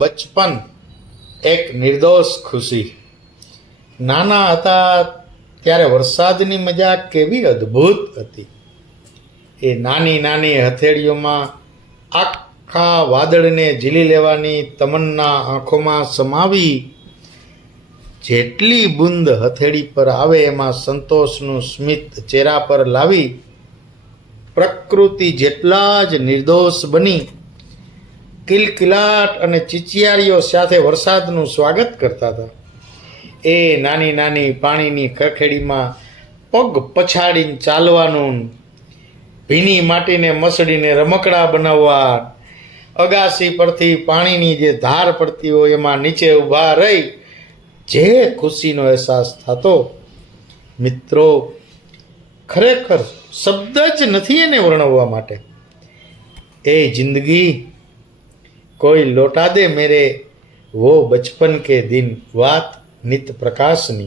બચપન એક નિર્દોષ ખુશી. નાના હતા ત્યારે વરસાદની મજા કેવી અદ્ભુત હતી. એ નાની નાની હથેળીઓમાં આખા વાદળને ઝીલી લેવાની તમન્ના આંખોમાં સમાવી. જેટલી બુંદ હથેળી પર આવે એમાં સંતોષનું સ્મિત ચહેરા પર લાવી પ્રકૃતિ જેટલા જ નિર્દોષ બની કિલકિલાટ અને ચિચિયારીઓ સાથે વરસાદનું સ્વાગત કરતા હતા. એ નાની નાની પાણીની ખરખેડીમાં પગ પછાડીને ચાલવાનું, ભીની માટીને મસળીને રમકડા બનાવવા, અગાસી પરથી પાણીની જે ધાર પડતી હોય એમાં નીચે ઊભા રહી જે ખુશીનો અહેસાસ થતો, મિત્રો ખરેખર શબ્દ જ નથી એને વર્ણવવા માટે. એ જિંદગી कोई लौटा दे मेरे वो बचपन के दिन, बात नित प्रकाशनी.